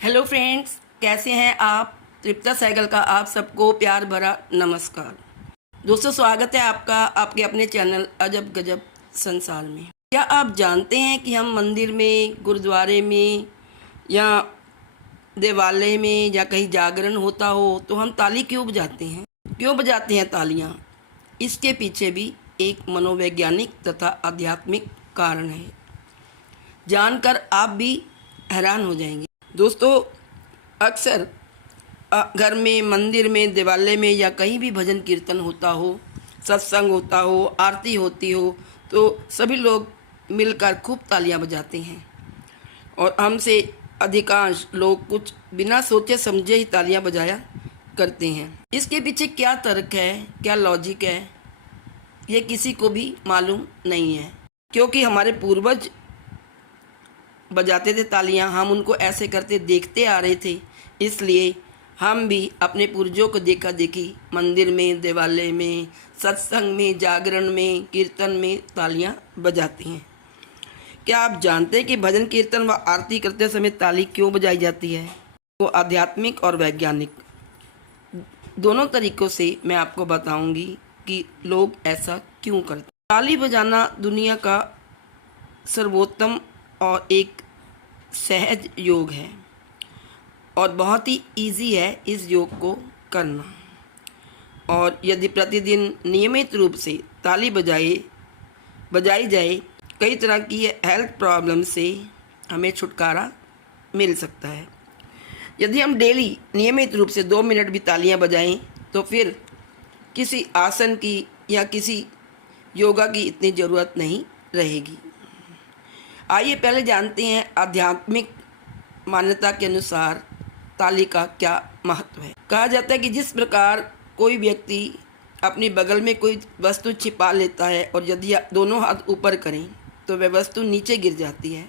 Hello friends, कैसे हैं आप। तृप्ता साइकिल का आप सबको प्यार भरा नमस्कार। दोस्तों, स्वागत है आपका आपके अपने चैनल अजब गजब संसार में। क्या आप जानते हैं कि हम मंदिर में, गुरुद्वारे में या देवालय में या कहीं जागरण होता हो तो हम ताली क्यों बजाते हैं? क्यों बजाते हैं तालियां? इसके पीछे भी एक मनोवैज्ञानिक तथा आध्यात्मिक कारण है। जानकर आप भी हैरान हो जाएंगे। दोस्तों, अक्सर घर में, मंदिर में, देवालय में या कहीं भी भजन कीर्तन होता हो, सत्संग होता हो, आरती होती हो तो सभी लोग मिलकर खूब तालियां बजाते हैं और हमसे अधिकांश लोग कुछ बिना सोचे समझे ही तालियां बजाया करते हैं। इसके पीछे क्या तर्क है, क्या लॉजिक है, ये किसी को भी मालूम नहीं है। क्योंकि हमारे पूर्वज बजाते थे तालियां, हम उनको ऐसे करते देखते आ रहे थे, इसलिए हम भी अपने पूर्वजों को देखा देखी मंदिर में, देवालय में, सत्संग में, जागरण में, कीर्तन में तालियां बजाते हैं। क्या आप जानते हैं कि भजन कीर्तन व आरती करते समय ताली क्यों बजाई जाती है? वो आध्यात्मिक और वैज्ञानिक दोनों तरीक़ों से मैं आपको बताऊंगी कि लोग ऐसा क्यों करते। ताली बजाना दुनिया का सर्वोत्तम और एक सहज योग है और बहुत ही इजी है इस योग को करना। और यदि प्रतिदिन नियमित रूप से ताली बजाई जाए, कई तरह की हेल्थ प्रॉब्लम से हमें छुटकारा मिल सकता है। यदि हम डेली नियमित रूप से 2 मिनट भी तालियां बजाएं तो फिर किसी आसन की या किसी योगा की इतनी ज़रूरत नहीं रहेगी। आइए पहले जानते हैं आध्यात्मिक मान्यता के अनुसार ताली का क्या महत्व है। कहा जाता है कि जिस प्रकार कोई व्यक्ति अपने बगल में कोई वस्तु छिपा लेता है और यदि दोनों हाथ ऊपर करें तो वह वस्तु नीचे गिर जाती है,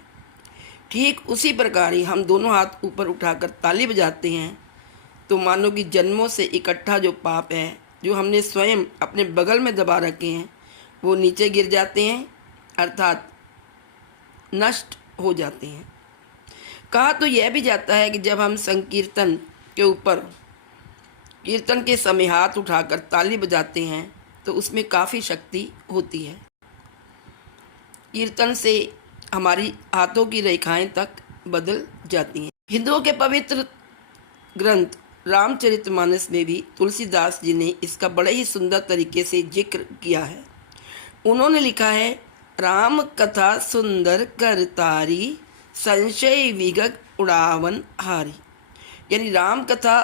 ठीक उसी प्रकार ही हम दोनों हाथ ऊपर उठाकर ताली बजाते हैं तो मानो कि जन्मों से इकट्ठा जो पाप है, जो हमने स्वयं अपने बगल में दबा रखे हैं, वो नीचे गिर जाते हैं, अर्थात नष्ट हो जाते हैं। कहा तो यह भी जाता है कि जब हम संकीर्तन के ऊपर कीर्तन के समय हाथ उठाकर ताली बजाते हैं तो उसमें काफ़ी शक्ति होती है। कीर्तन से हमारी हाथों की रेखाएं तक बदल जाती हैं। हिंदुओं के पवित्र ग्रंथ रामचरितमानस में भी तुलसीदास जी ने इसका बड़े ही सुंदर तरीके से जिक्र किया है। उन्होंने लिखा है, राम कथा सुंदर कर तारी, संशय विगत उड़ावन हारी। यानी राम कथा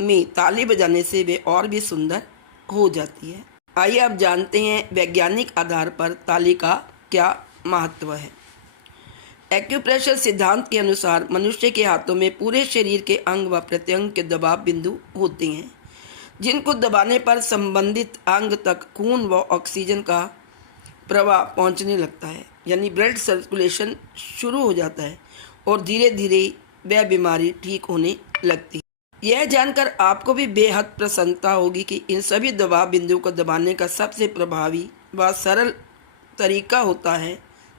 में ताली बजाने से वे और भी सुंदर हो जाती है। आइए आप जानते हैं वैज्ञानिक आधार पर ताली का क्या महत्व है। एक्यूप्रेशर सिद्धांत के अनुसार मनुष्य के हाथों में पूरे शरीर के अंग व प्रत्यंग के दबाव बिंदु होते हैं, जिनको दबाने पर संबंधित अंग तक खून व ऑक्सीजन का प्रवाह पहुंचने लगता है, यानी ब्लड सर्कुलेशन शुरू हो जाता है और धीरे धीरे वह बीमारी ठीक होने लगती है। यह जानकर आपको भी बेहद प्रसन्नता होगी कि इन सभी दबाव बिंदुओं को दबाने का सबसे प्रभावी व सरल तरीका होता है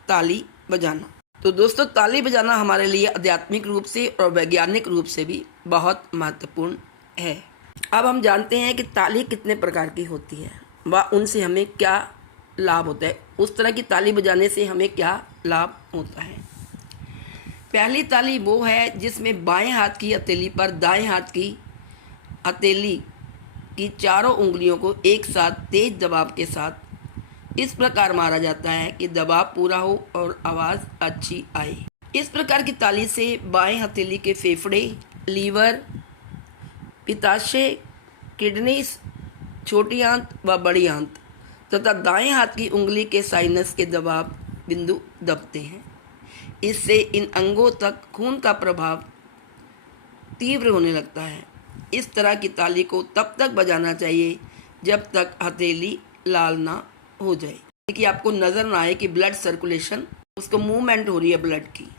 ताली बजाना। तो दोस्तों, ताली बजाना हमारे लिए आध्यात्मिक रूप से और वैज्ञानिक रूप से भी बहुत महत्वपूर्ण है। अब हम जानते हैं कि ताली कितने प्रकार की होती है व उनसे हमें क्या लाभ होता है। उस तरह की ताली बजाने से हमें क्या लाभ होता है। पहली ताली वो है जिसमें बाएं हाथ की हथेली पर दाएं हाथ की हथेली की चारों उंगलियों को एक साथ तेज दबाव के साथ इस प्रकार मारा जाता है कि दबाव पूरा हो और आवाज़ अच्छी आए। इस प्रकार की ताली से बाएं हथेली के फेफड़े, लीवर, पित्ताशय, किडनीज, छोटी आंत व बड़ी आंत तथा दाएं हाथ की उंगली के साइनस के दबाव बिंदु दबते हैं। इससे इन अंगों तक खून का प्रभाव तीव्र होने लगता है। इस तरह की ताली को तब तक बजाना चाहिए जब तक हथेली लाल ना हो जाए, कि आपको नज़र ना आए कि ब्लड सर्कुलेशन, उसको मूवमेंट हो रही है ब्लड की।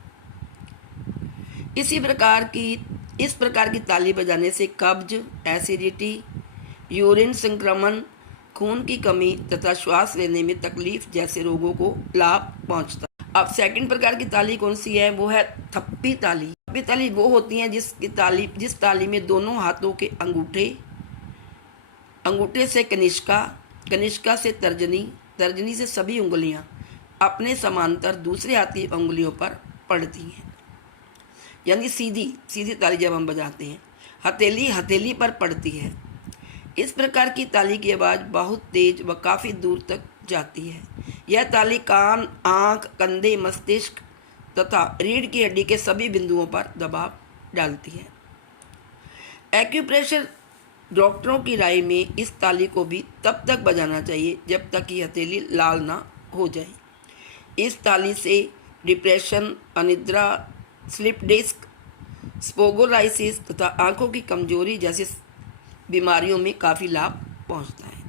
इस प्रकार की ताली बजाने से कब्ज, एसिडिटी, यूरिन संक्रमण, खून की कमी तथा श्वास लेने में तकलीफ जैसे रोगों को लाभ पहुंचता है। अब सेकंड प्रकार की ताली कौन सी है? वो है थप्पी ताली। वे ताली वो होती हैं जिस ताली में दोनों हाथों के अंगूठे से कनिष्का से तर्जनी से सभी उंगलियां अपने समांतर दूसरे हाथ की उंगलियों पर पड़ती हैं। यानी सीधी ताली जब हम बजाते हैं हथेली पर पड़ती है। इस प्रकार की ताली की आवाज़ बहुत तेज व काफ़ी दूर तक जाती है। यह ताली कान, आँख, कंधे, मस्तिष्क तथा रीढ़ की हड्डी के सभी बिंदुओं पर दबाव डालती है। एक्यूप्रेशर डॉक्टरों की राय में इस ताली को भी तब तक बजाना चाहिए जब तक कि हथेली लाल ना हो जाए। इस ताली से डिप्रेशन, अनिद्रा, स्लिप डिस्क, स्पोगोलाइसिस तथा आंखों की कमजोरी जैसी बीमारियों में काफ़ी लाभ पहुंचता है।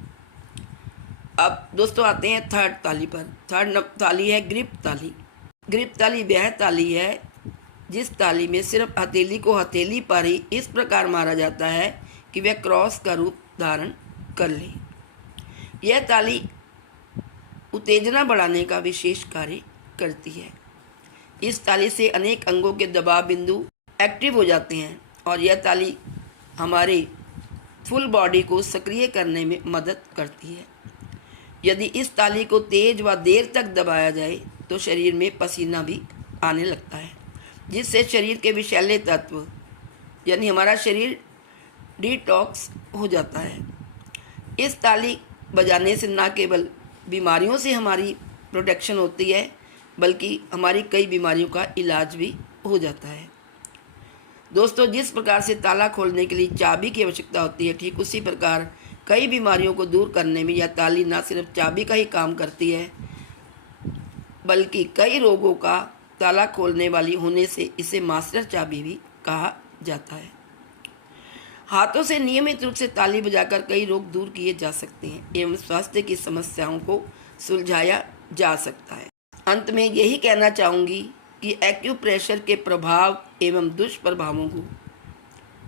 अब दोस्तों आते हैं थर्ड ताली पर। थर्ड ताली है ग्रिप ताली। ग्रिप ताली वह ताली है जिस ताली में सिर्फ हथेली को हथेली पर ही इस प्रकार मारा जाता है कि वह क्रॉस का रूप धारण कर ले। यह ताली उत्तेजना बढ़ाने का विशेष कार्य करती है। इस ताली से अनेक अंगों के दबाव बिंदु एक्टिव हो जाते हैं और यह ताली हमारे फुल बॉडी को सक्रिय करने में मदद करती है। यदि इस ताली को तेज व देर तक दबाया जाए तो शरीर में पसीना भी आने लगता है, जिससे शरीर के विषैले तत्व यानी हमारा शरीर डिटॉक्स हो जाता है। इस ताली बजाने से न केवल बीमारियों से हमारी प्रोटेक्शन होती है बल्कि हमारी कई बीमारियों का इलाज भी हो जाता है। दोस्तों, जिस प्रकार से ताला खोलने के लिए चाबी की आवश्यकता होती है, ठीक उसी प्रकार कई बीमारियों को दूर करने में यह ताली न सिर्फ चाबी का ही काम करती है बल्कि कई रोगों का ताला खोलने वाली होने से इसे मास्टर चाबी भी कहा जाता है। हाथों से नियमित रूप से ताली बजाकर कई रोग दूर किए जा सकते हैं एवं स्वास्थ्य की समस्याओं को सुलझाया जा सकता है। अंत में यही कहना चाहूँगी कि एक्यूप्रेशर के प्रभाव एवं दुष्प्रभावों को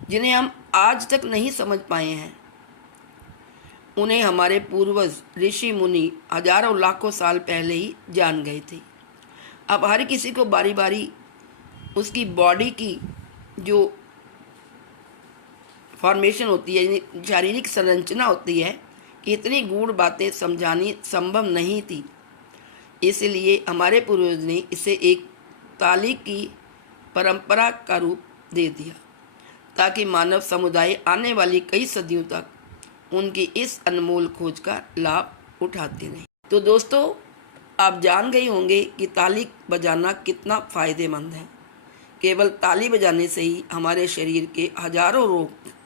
जिन्हें हम आज तक नहीं समझ पाए हैं, उन्हें हमारे पूर्वज ऋषि मुनि हजारों लाखों साल पहले ही जान गए थे। अब हर किसी को बारी बारी उसकी बॉडी की जो फॉर्मेशन होती है, शारीरिक संरचना होती है, इतनी गूढ़ बातें समझानी संभव नहीं थी। इसलिए हमारे पूर्वज ने इसे एक ताली की परंपरा का रूप दे दिया ताकि मानव समुदाय आने वाली कई सदियों तक उनकी इस अनमोल खोज का लाभ उठाते रहे। तो दोस्तों, आप जान गए होंगे कि ताली बजाना कितना फ़ायदेमंद है। केवल ताली बजाने से ही हमारे शरीर के हजारों रोग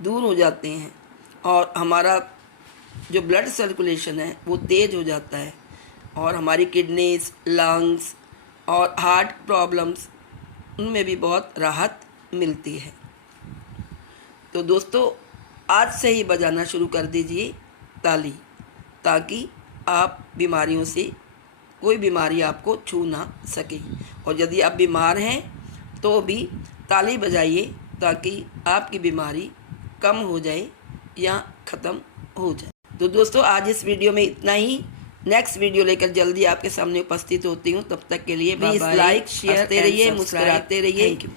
दूर हो जाते हैं और हमारा जो ब्लड सर्कुलेशन है वो तेज़ हो जाता है और हमारी किडनीज, लंग्स और हार्ट प्रॉब्लम्स उनमें भी बहुत राहत मिलती है। तो दोस्तों, आज से ही बजाना शुरू कर दीजिए ताली, ताकि आप बीमारियों से कोई बीमारी आपको छू ना सके। और यदि आप बीमार हैं तो भी ताली बजाइए ताकि आपकी बीमारी कम हो जाए या ख़त्म हो जाए। तो दोस्तों, आज इस वीडियो में इतना ही। नेक्स्ट वीडियो लेकर जल्दी आपके सामने उपस्थित होती हूँ। तब तक के लिए प्लीज़ लाइक शेयर करते रहिए, मुस्कुराते रहिए। Thank you.